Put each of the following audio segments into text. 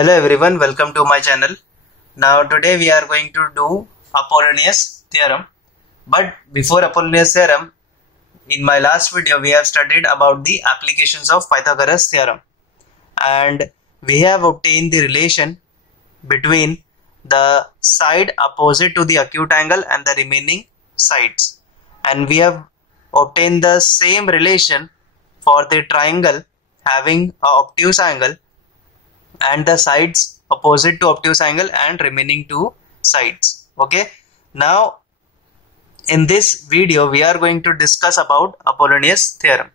Hello everyone, welcome to my channel. Now today we are going to do Apollonius theorem. But before Apollonius theorem, in my last video we have studied about the applications of Pythagoras theorem. And we have obtained the relation between the side opposite to the acute angle and the remaining sides. And we have obtained the same relation for the triangle having a obtuse angle and the sides opposite to obtuse angle and remaining two sides. Okay, now in this video we are going to discuss about Apollonius theorem.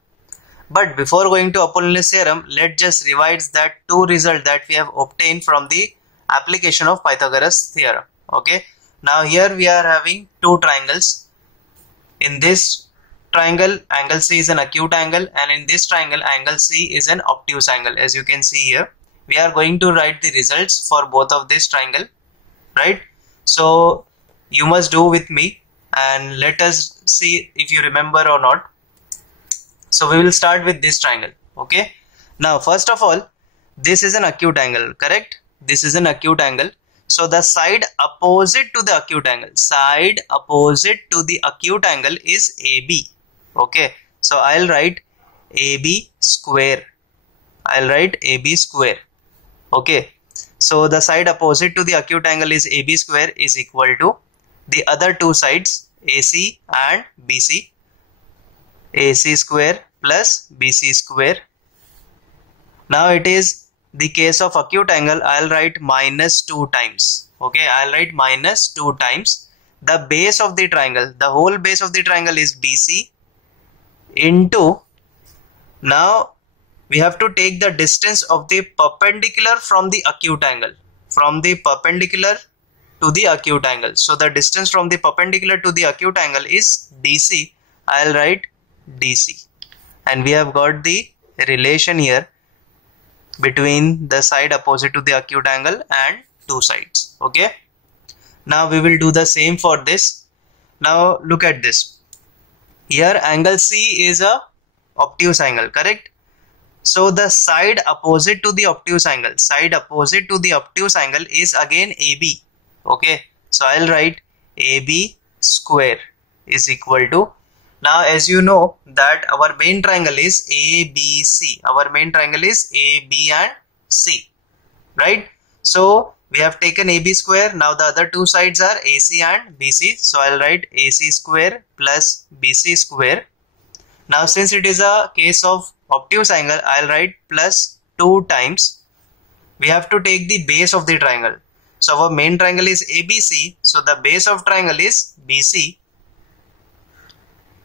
But before going to Apollonius theorem, let's just revise that two results that we have obtained from the application of Pythagoras theorem. Okay, now here we are having two triangles. In this triangle, angle C is an acute angle, and in this triangle, angle C is an obtuse angle. As you can see here, we are going to write the results for both of this triangle, right? So you must do with me and let us see if you remember or not. So we will start with this triangle. Okay, now first of all, this is an acute angle, correct? This is an acute angle. So the side opposite to the acute angle, is AB. Okay, so I'll write AB square. Okay, so the side opposite to the acute angle is AB square is equal to the other two sides AC and BC. AC square plus BC square. Now it is the case of acute angle. I'll write minus 2 times. Okay, I'll write minus 2 times the base of the triangle. The whole base of the triangle is BC into, now we have to take the distance of the perpendicular from the acute angle, from the perpendicular to the acute angle. So the distance from the perpendicular to the acute angle is DC. I'll write DC, and we have got the relation here between the side opposite to the acute angle and two sides. Okay, now we will do the same for this. Now look at this. Here angle C is a obtuse angle, correct? So the side opposite to the obtuse angle, is again AB. Okay, so I'll write AB square is equal to, now as you know that our main triangle is ABC. Our main triangle is AB and C, right? So we have taken AB square. Now the other two sides are AC and BC. So I'll write AC square plus BC square. Now since it is a case of obtuse angle, I'll write plus 2 times. We have to take the base of the triangle. So our main triangle is ABC. So the base of triangle is BC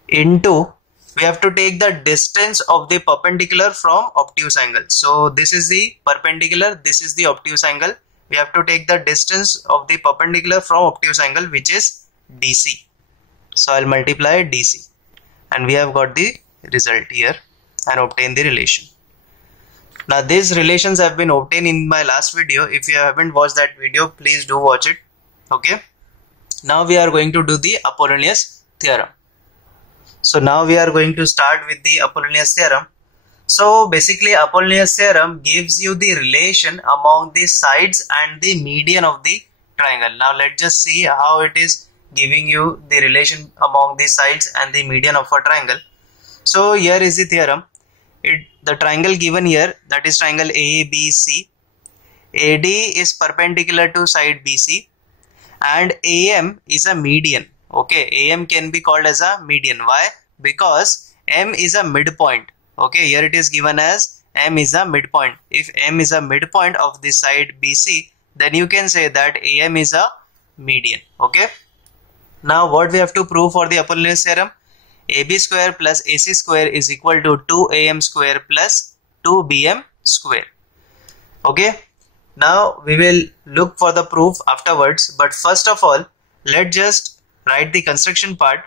into, we have to take the distance of the perpendicular from obtuse angle. So this is the perpendicular, this is the obtuse angle. We have to take the distance of the perpendicular from obtuse angle, which is DC. So I'll multiply DC, and we have got the result here and obtain the relation. Now these relations have been obtained in my last video. If you haven't watched that video, please do watch it. Okay, now we are going to do the Apollonius theorem. So now we are going to start with the Apollonius theorem. So basically Apollonius theorem gives you the relation among the sides and the median of the triangle. Now let's just see how it is giving you the relation among the sides and the median of a triangle. So here is the theorem. The triangle given here, that is triangle ABC. AD is perpendicular to side BC and AM is a median. Okay, AM can be called as a median. Why? Because M is a midpoint. Okay, here it is given as M is a midpoint. If M is a midpoint of the side BC, then you can say that AM is a median. Okay, now what we have to prove for the Apollonius theorem? AB square plus AC square is equal to 2AM square plus 2BM square. Okay, now we will look for the proof afterwards, but first of all, let's just write the construction part.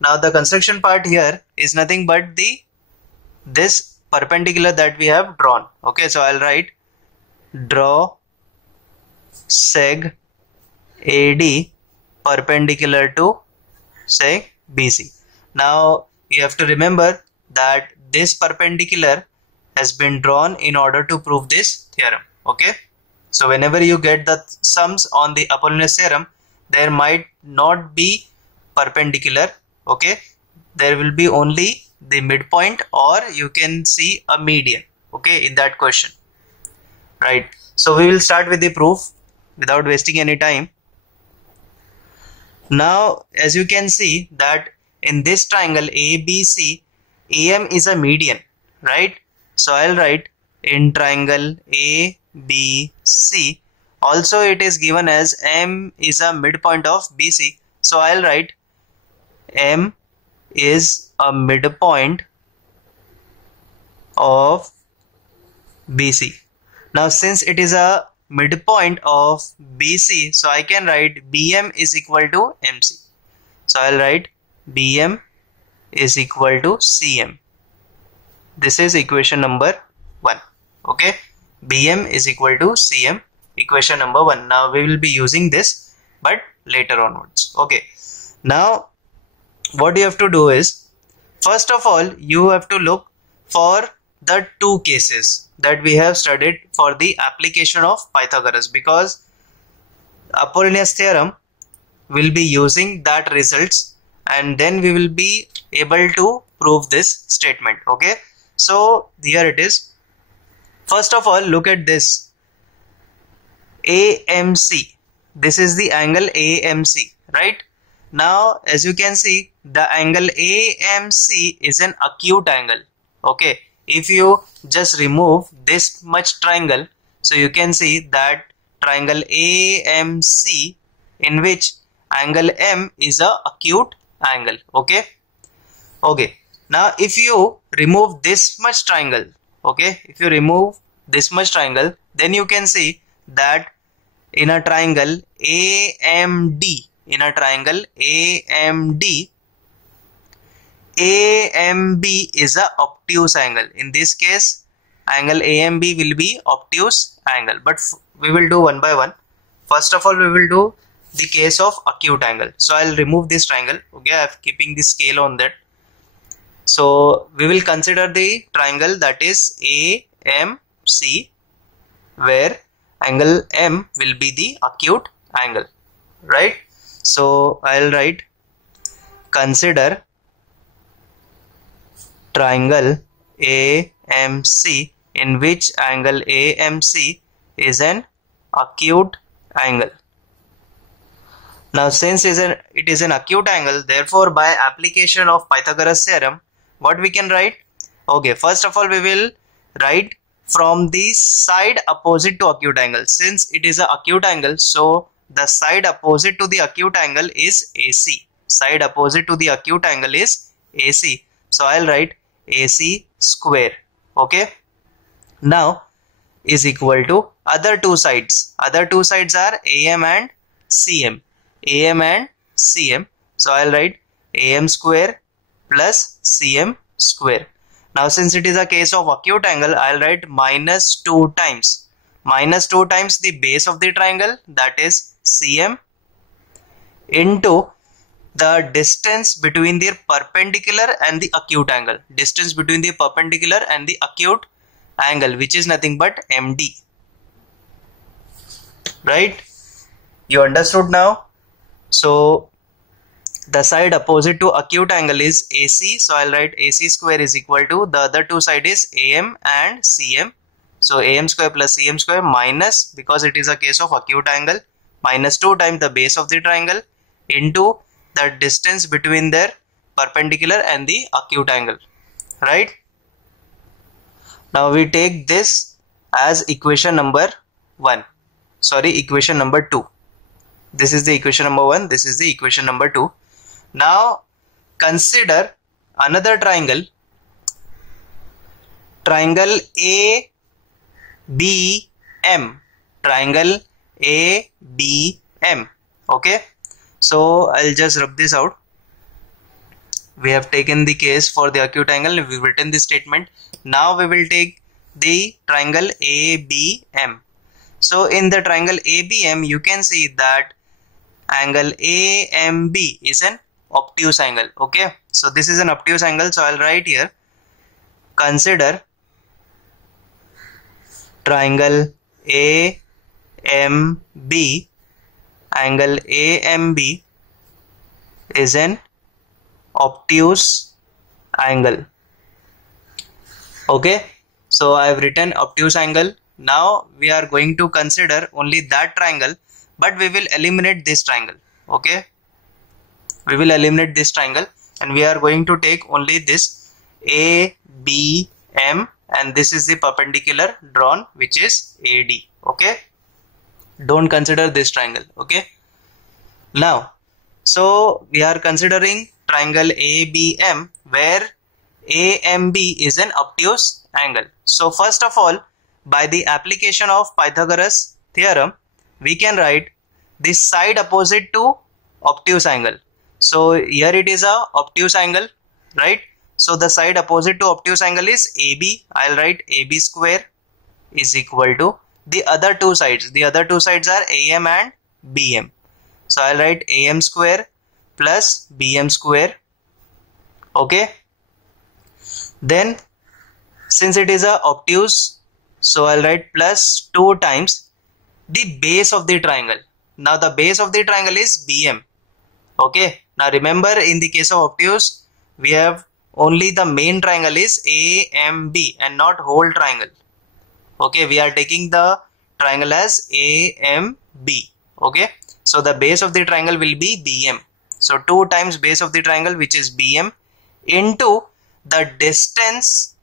Now the construction part here is nothing but this perpendicular that we have drawn. Okay, so I'll write draw seg AD perpendicular to seg BC. Now you have to remember that this perpendicular has been drawn in order to prove this theorem. Okay, So whenever you get the sums on the Apollonius theorem, there might not be perpendicular, okay, there will be only the midpoint, or you can see a median, okay, in that question, right? So we will start with the proof without wasting any time. Now as you can see that in this triangle ABC, AM is a median, right? So I'll write in triangle ABC, also it is given as M is a midpoint of BC, so I'll write M is a midpoint of BC. Now since it is a midpoint of BC, so I can write BM is equal to MC. So I'll write BM is equal to CM. This is equation number 1. Okay, BM is equal to CM, equation number 1. Now we will be using this, but later onwards. Okay, now what you have to do is, first of all, you have to look for the two cases that we have studied for the application of Pythagoras, because Apollonius theorem will be using that results, and then we will be able to prove this statement. Okay, so here it is. First of all, look at this AMC. This is the angle AMC, right? Now as you can see, the angle AMC is an acute angle. Okay, if you just remove this much triangle, so you can see that triangle AMC, in which angle M is a acute angle. Okay, now if you remove this much triangle, okay, if you remove this much triangle, then you can see that in a triangle AMD, AMB is a obtuse angle. In this case, angle AMB will be obtuse angle, but we will do one by one. First of all, we will do the case of acute angle. So I'll remove this triangle. Okay, I'm keeping the scale on that. So we will consider the triangle that is AMC, where angle M will be the acute angle, right? So I'll write consider triangle AMC, in which angle AMC is an acute angle. Now since it is an acute angle, therefore by application of Pythagoras theorem, what we can write? Okay, first of all we will write from the side opposite to acute angle. Since it is an acute angle, so the side opposite to the acute angle is AC. Side opposite to the acute angle is AC. So I'll write AC square. Okay, now is equal to other two sides. Other two sides are AM and CM. AM and CM. So I'll write AM square plus CM square. Now since it is a case of acute angle, I'll write minus 2 times. Minus 2 times the base of the triangle, that is CM, into the distance between the perpendicular and the acute angle. Distance between the perpendicular and the acute angle, which is nothing but MD. Right? You understood now? So the side opposite to acute angle is AC. So I'll write AC square is equal to, the other two side is AM and CM. So AM square plus CM square minus, because it is a case of acute angle, minus 2 times the base of the triangle into the distance between their perpendicular and the acute angle, right? Now we take this as equation number 1. Sorry, equation number 2. This is the equation number 1. This is the equation number 2. Now consider another triangle. Triangle ABM. Triangle ABM. Okay. So I'll just rub this out. We have taken the case for the acute angle. We've written the statement. Now we will take the triangle ABM. So in the triangle ABM, you can see that angle AMB is an obtuse angle. Okay, so this is an obtuse angle. So I'll write here, consider triangle ABM AMB, angle AMB is an obtuse angle. Okay, so I have written obtuse angle. Now we are going to consider only that triangle, but we will eliminate this triangle. Okay, we will eliminate this triangle and we are going to take only this ABM, and this is the perpendicular drawn, which is AD. Okay, don't consider this triangle. Okay, now so we are considering triangle ABM where AMB is an obtuse angle. So first of all, by the application of Pythagoras theorem, we can write this side opposite to obtuse angle. So here it is a obtuse angle, right? So the side opposite to obtuse angle is AB. I'll write AB square is equal to the other two sides. The other two sides are AM and BM. So I'll write AM square plus BM square. Okay. Then since it is a obtuse, so I'll write plus 2 times the base of the triangle. Now the base of the triangle is BM. Okay. Now remember, in the case of obtuse, we have only the main triangle is AMB and not whole triangle. Okay. We are taking the triangle as AMB. Okay. So the base of the triangle will be BM. So 2 times base of the triangle, which is BM, into the distance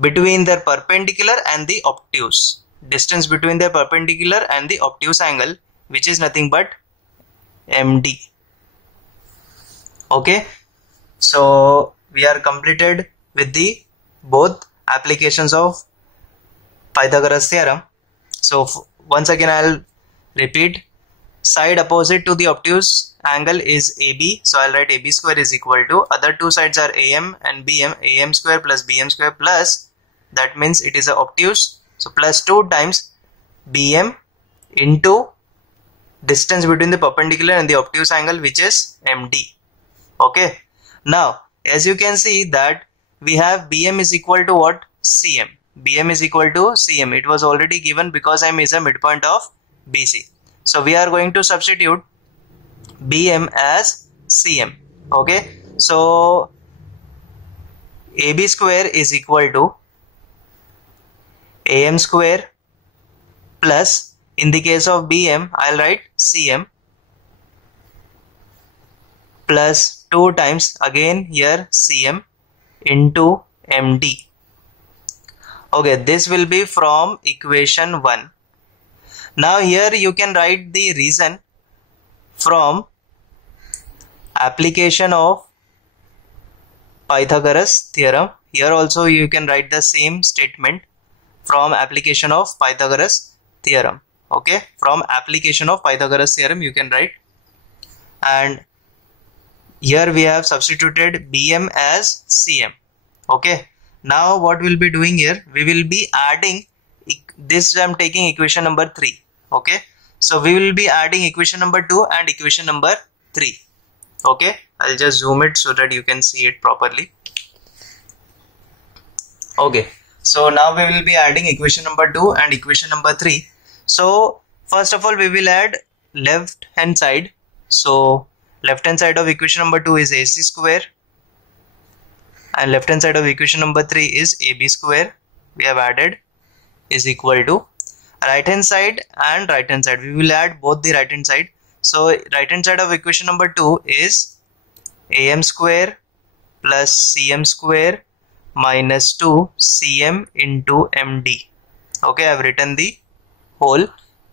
between their perpendicular and the obtuse. Distance between their perpendicular and the obtuse angle, which is nothing but MD. Okay. So we are completed with the both applications of Pythagoras theorem. So once again I'll repeat. Side opposite to the obtuse angle is AB, so I'll write AB square is equal to other two sides are AM and BM, AM square plus BM square plus, that means it is a obtuse, so plus 2 times BM into distance between the perpendicular and the obtuse angle, which is MD. Okay, now as you can see that we have BM is equal to what? CM. BM is equal to CM. It was already given because M is a midpoint of BC. So we are going to substitute BM as CM. Okay, so AB square is equal to AM square plus, in the case of BM I'll write CM, plus 2 times again here CM into MD. Okay, this will be from equation 1. Now here you can write the reason from application of Pythagoras theorem. Here also you can write the same statement from application of Pythagoras theorem. Okay, from application of Pythagoras theorem you can write, and here we have substituted BM as CM. Okay, now what we'll be doing here, we will be adding this. I'm taking equation number 3. Okay, so we will be adding equation number 2 and equation number 3. Okay, I'll just zoom it so that you can see it properly. Okay, so now we will be adding equation number 2 and equation number 3. So first of all we will add left hand side. So left hand side of equation number 2 is AC square and left hand side of equation number 3 is AB square. We have added is equal to right hand side and right hand side. We will add both the right hand side. So right hand side of equation number 2 is AM square plus CM square minus 2 CM into MD. Okay, I have written the whole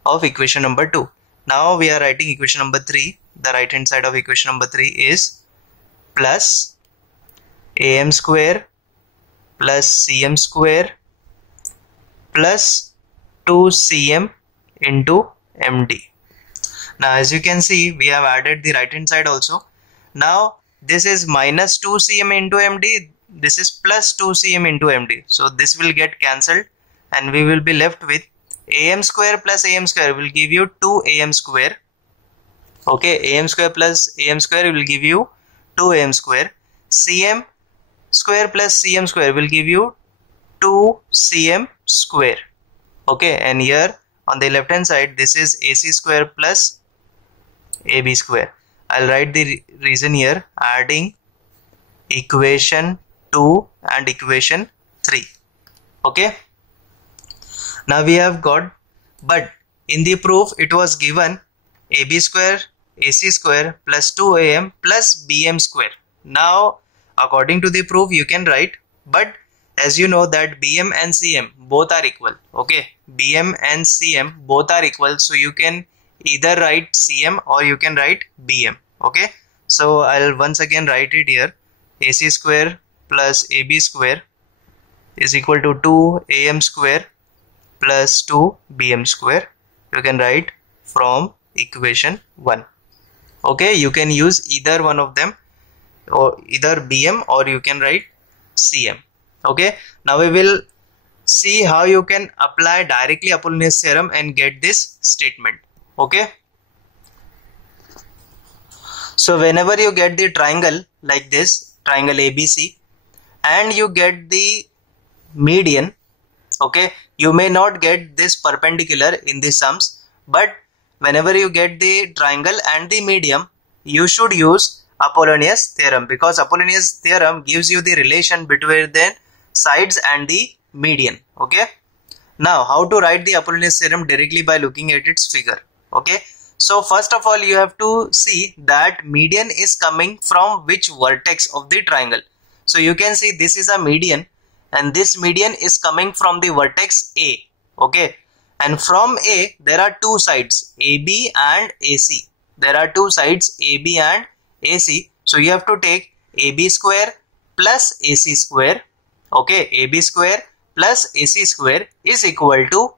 of equation number 2. Now we are writing equation number 3. The right hand side of equation number 3 is plus AM square plus CM square plus 2CM into MD. Now as you can see, we have added the right hand side also. Now this is minus 2CM into MD, this is plus 2CM into MD. So this will get cancelled and we will be left with AM square plus AM square will give you 2AM square. Okay, AM square plus AM square will give you 2AM square. CM square plus CM square will give you 2CM square. Okay, and here on the left hand side, this is AC square plus AB square. I'll write the reason here, adding equation 2 and equation 3. Okay, now we have got, but in the proof it was given AB square AC square plus 2AM plus BM square. Now according to the proof you can write, but as you know that BM and CM both are equal. Okay, BM and CM both are equal, so you can either write CM or you can write BM. Okay, so I'll once again write it here, AC square plus AB square is equal to 2AM square plus 2BM square. You can write from equation 1. Okay, you can use either one of them, or either BM or you can write CM. Okay, now we will see how you can apply directly Apollonius theorem and get this statement. Okay, so whenever you get the triangle like this, triangle ABC, and you get the median, okay, you may not get this perpendicular in the sums, but whenever you get the triangle and the median, you should use Apollonius theorem, because Apollonius theorem gives you the relation between the sides and the median. Okay, now how to write the Apollonius theorem directly? By looking at its figure. Okay, so first of all you have to see that median is coming from which vertex of the triangle. So you can see this is a median, and this median is coming from the vertex A. Okay, and from A there are two sides, AB and AC. There are two sides, AB and AC. So you have to take AB square plus AC square. Okay, AB square plus AC square is equal to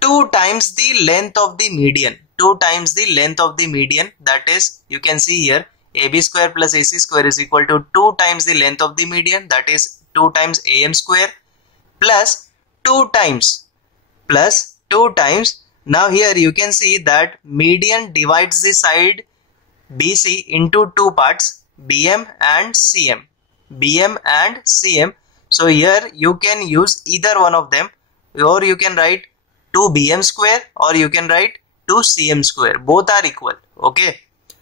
2 times the length of the median. 2 times the length of the median, that is, you can see here, AB square plus AC square is equal to 2 times the length of the median, that is 2 times AM square plus 2 times plus 2 times. Now here you can see that median divides the side BC into two parts, BM and CM. BM and CM. So here you can use either one of them, or you can write 2BM square or you can write 2CM square. Both are equal. Okay.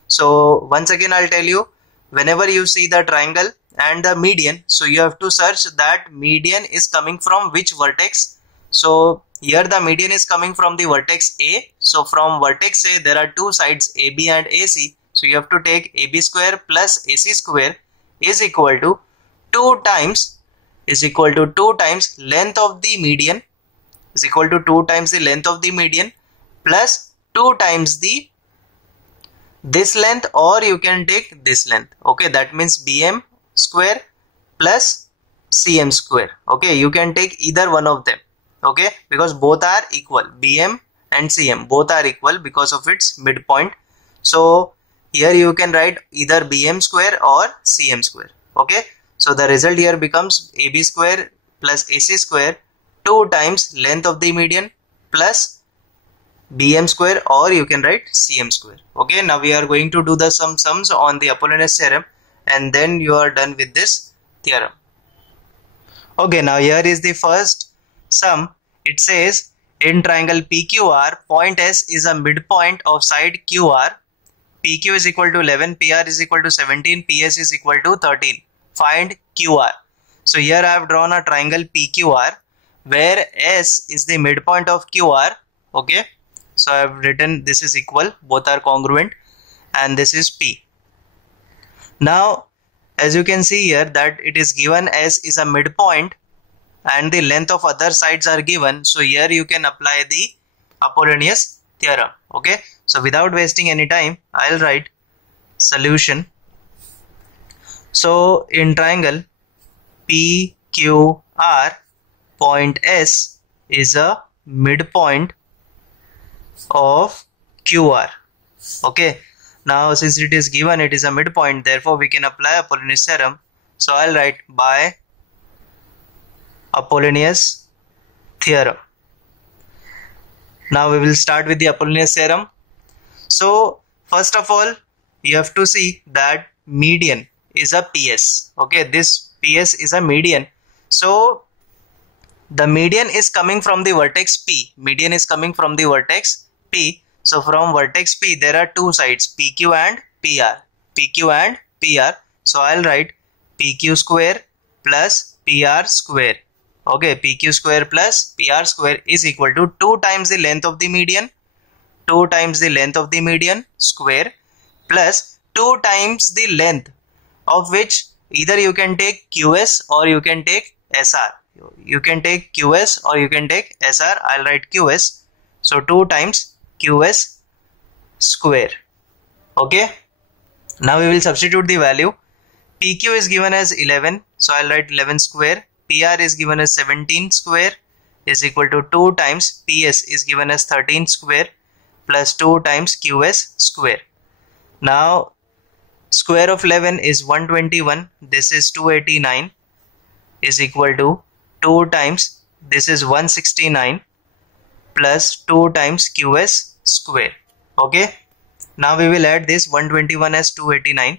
So once again I'll tell you, whenever you see the triangle and the median, so you have to search that median is coming from which vertex. So here the median is coming from the vertex A. So from vertex A there are two sides, AB and AC. So you have to take AB square plus AC square is equal to 2 times length of the median is equal to 2 times the length of the median plus 2 times the this length, or you can take this length. Okay, that means BM square plus CM square. Okay, you can take either one of them. Okay, because both are equal, BM and CM both are equal because of its midpoint. So here you can write either BM square or CM square. Okay, so the result here becomes AB square plus AC square 2 times length of the median plus BM square, or you can write CM square. Okay, now we are going to do some sums on the Apollonius theorem, and then you are done with this theorem. Okay, now here is the first sum. It says in triangle PQR, point S is a midpoint of side QR. PQ is equal to 11, PR is equal to 17, PS is equal to 13. Find QR. So here I have drawn a triangle PQR where S is the midpoint of QR. Okay, so I have written this is equal, both are congruent, and this is P. Now as you can see here that it is given S is a midpoint and the length of other sides are given. So here you can apply the Apollonius theorem. Okay, so without wasting any time, I'll write solution. So in triangle PQR, point S is a midpoint of QR. Okay, now since it is given it is a midpoint, therefore we can apply Apollonius theorem. So I'll write by Apollonius theorem. Now we will start with the Apollonius theorem. So first of all you have to see that median is a PS. Okay, this PS is a median. So the median is coming from the vertex P. Median is coming from the vertex P. So from vertex P there are two sides, PQ and PR. PQ and PR. So I'll write PQ square plus PR square. Okay, PQ square plus PR square is equal to 2 times the length of the median, 2 times the length of the median square, plus 2 times the length of which either you can take QS or you can take SR. You can take QS or you can take SR. I'll write QS. So 2 times QS square. Okay. Now we will substitute the value. PQ is given as 11. So I'll write 11 square. PR is given as 17 square is equal to 2 times PS is given as 13 square plus 2 times QS square. Now square of 11 is 121. This is 289 is equal to 2 times this is 169 plus 2 times QS square. Okay. Now we will add this 121 as 289.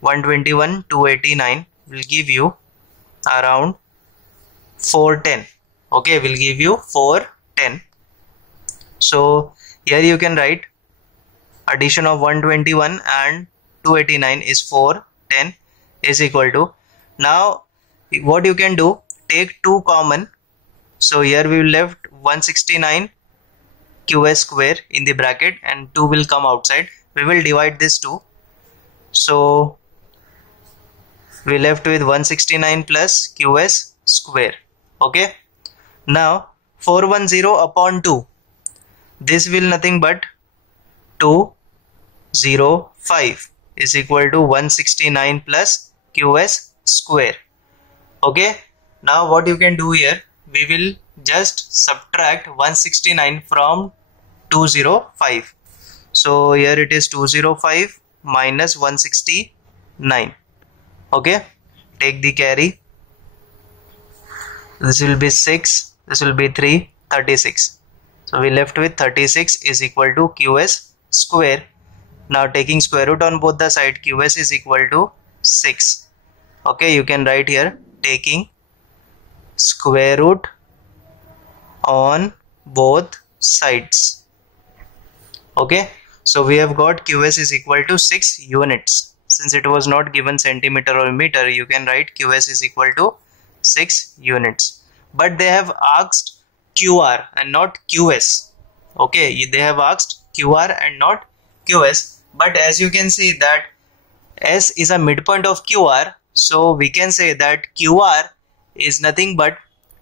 121 289 will give you around 410. Okay, will give you 410. So here you can write addition of 121 and 289 is 410 is equal to, now what you can do, take 2 common. So here we will left 169 QS square in the bracket and 2 will come outside. We will divide this 2. So we left with 169 plus QS square. Okay. Now 410 upon 2. This will nothing but 205 is equal to 169 plus QS square. Okay. Now what you can do here, we will just subtract 169 from 205. So here it is 205 minus 169. Okay, take the carry. This will be 6, this will be 3, 36. So we left with 36 is equal to QS square. Now taking square root on both the side, QS is equal to 6. Okay, you can write here taking square root on both sides. Okay, so we have got QS is equal to 6 units. Since it was not given centimeter or meter, you can write QS is equal to 6 units. But they have asked QR and not QS. Okay, they have asked QR and not QS. But as you can see that S is a midpoint of QR, so we can say that QR is nothing but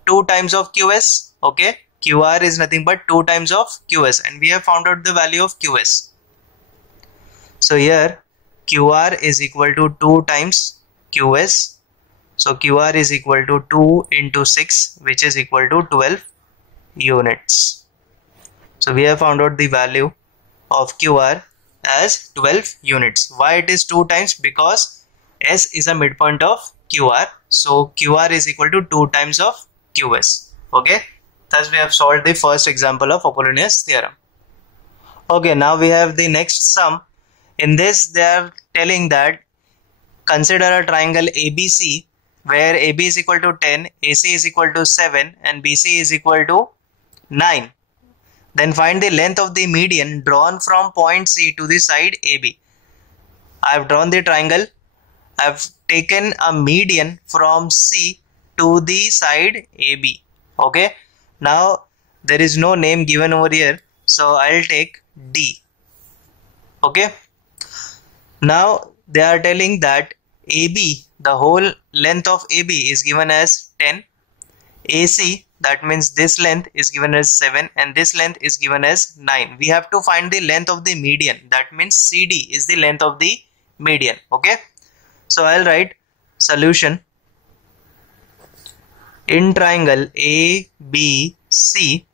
2 times of QS. Okay, QR is nothing but 2 times of QS, and we have found out the value of QS. So here QR is equal to 2 times QS. So QR is equal to 2 into 6, which is equal to 12 units. So we have found out the value of QR as 12 units. Why it is 2 times? Because S is a midpoint of QR. So QR is equal to 2 times of QS. Okay. Thus we have solved the first example of Apollonius theorem. Okay, now we have the next sum. In this they are telling that consider a triangle ABC where AB is equal to 10, AC is equal to 7 and BC is equal to 9. Then find the length of the median drawn from point C to the side AB. I have drawn the triangle. I have taken a median from C to the side AB. Okay. Now there is no name given over here, so I'll take D. Okay. Now they are telling that AB, the whole length of AB is given as 10. AC, that means this length is given as 7 and this length is given as 9. We have to find the length of the median. That means CD is the length of the median. Okay. So I'll write solution. In triangle ABC,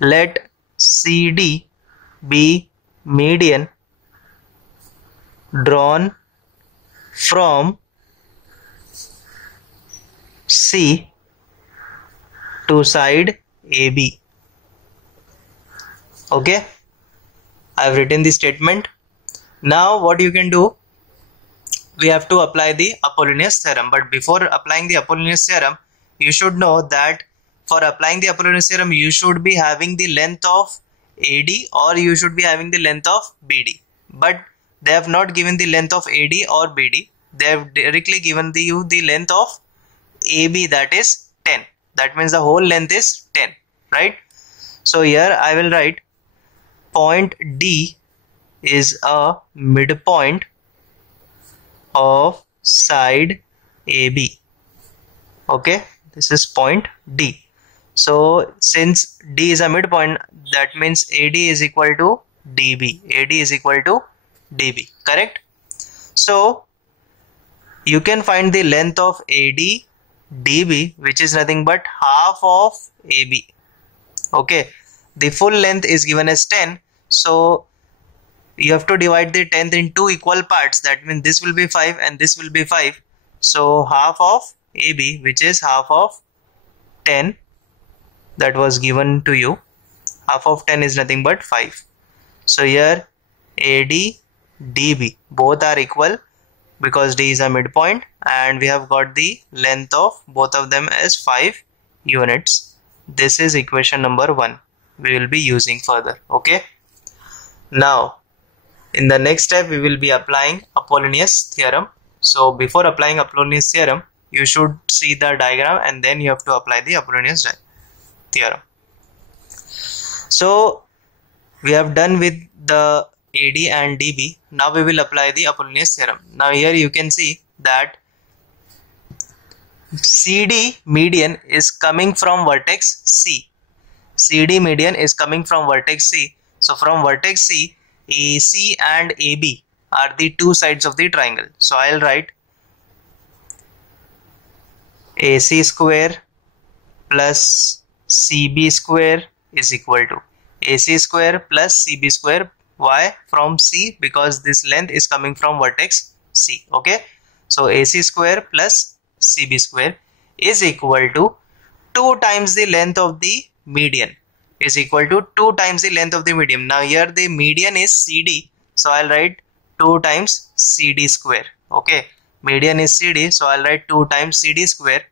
let CD be median drawn from C to side AB. Okay, I have written the statement. Now what you can do, we have to apply the Apollonius theorem. But before applying the Apollonius theorem, you should know that for applying the Apollonius theorem, you should be having the length of AD or you should be having the length of BD. But they have not given the length of AD or BD. They have directly given you the length of AB, that is 10. That means the whole length is 10, right? So here I will write point D is a midpoint of side AB. Okay, this is point D. So since D is a midpoint, that means AD is equal to DB. AD is equal to DB, correct? So you can find the length of AD DB, which is nothing but half of AB. Okay, the full length is given as 10, so you have to divide the 10th in two equal parts. That means this will be 5 and this will be 5. So half of AB, which is half of 10 that was given to you, half of 10 is nothing but 5. So here AD DB both are equal because D is a midpoint, and we have got the length of both of them as 5 units. This is equation number 1 we will be using further. Okay, now in the next step we will be applying Apollonius theorem. So before applying Apollonius theorem, you should see the diagram and then you have to apply the Apollonius theorem. So we have done with the AD and DB. Now we will apply the Apollonius theorem. Now here you can see that CD median is coming from vertex C. CD median is coming from vertex C. So from vertex C, AC and AB are the two sides of the triangle. So I'll write AC square plus CB square is equal to AC square plus CB square. Why? From C, because this length is coming from vertex C. Okay, so AC square plus CB square is equal to 2 times the length of the median, is equal to 2 times the length of the median. Now here the median is CD, so I'll write 2 times CD square. Okay, median is CD, so I'll write 2 times CD square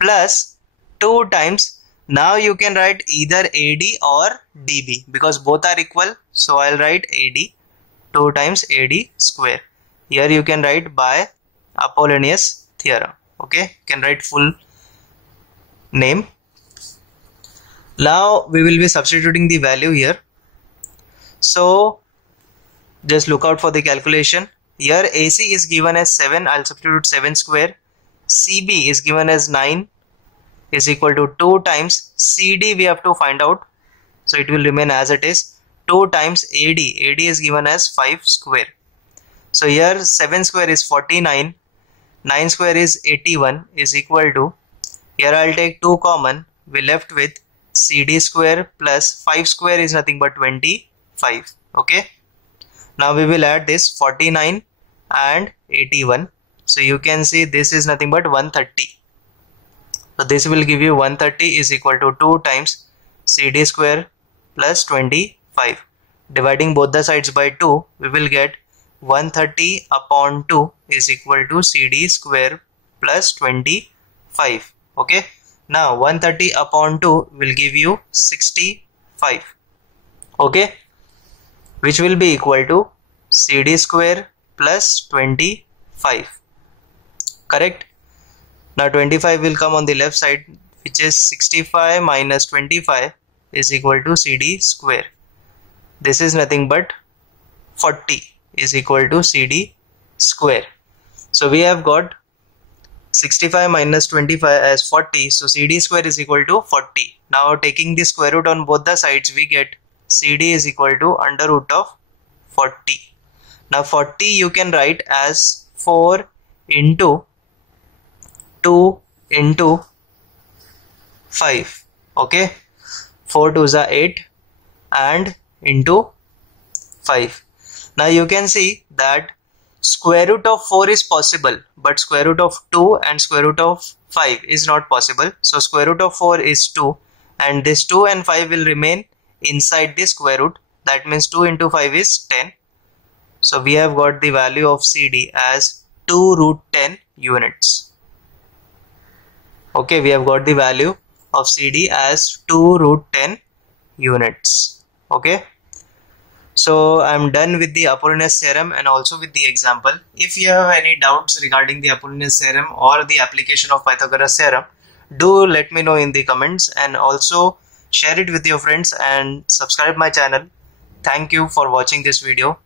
plus 2 times, now you can write either AD or DB because both are equal, so I'll write AD, 2 times AD square. Here you can write by Apollonius theorem. Okay, you can write full name. Now we will be substituting the value here. So just look out for the calculation. Here AC is given as 7, I'll substitute 7 square. CB is given as 9 is equal to 2 times CD we have to find out, so it will remain as it is, 2 times AD. AD is given as 5 square. So here 7 square is 49, 9 square is 81 is equal to, here I'll take 2 common, we left with CD square plus 5 square is nothing but 25. Okay, now we will add this 49 and 81. So you can see this is nothing but 130. So this will give you 130 is equal to 2 times CD square plus 25. Dividing both the sides by 2, we will get 130 upon 2 is equal to CD square plus 25. Okay, now 130 upon 2 will give you 65. Okay, which will be equal to CD square plus 25. Correct? Now 25 will come on the left side, which is 65 minus 25 is equal to CD square. This is nothing but 40 is equal to CD square. So we have got 65 minus 25 as 40. So CD square is equal to 40. Now taking the square root on both the sides, we get CD is equal to under root of 40. Now 40 you can write as 4 into 2 into 5. Okay, 4 2s are 8 and into 5. Now you can see that square root of 4 is possible, but square root of 2 and square root of 5 is not possible. So square root of 4 is 2 and this 2 and 5 will remain inside the square root. That means 2 into 5 is 10. So we have got the value of CD as 2 root 10 units. Okay, we have got the value of CD as 2 root 10 units. Okay. So I'm done with the Apollonius theorem and also with the example. If you have any doubts regarding the Apollonius theorem or the application of Pythagoras theorem, do let me know in the comments, and also share it with your friends and subscribe my channel. Thank you for watching this video.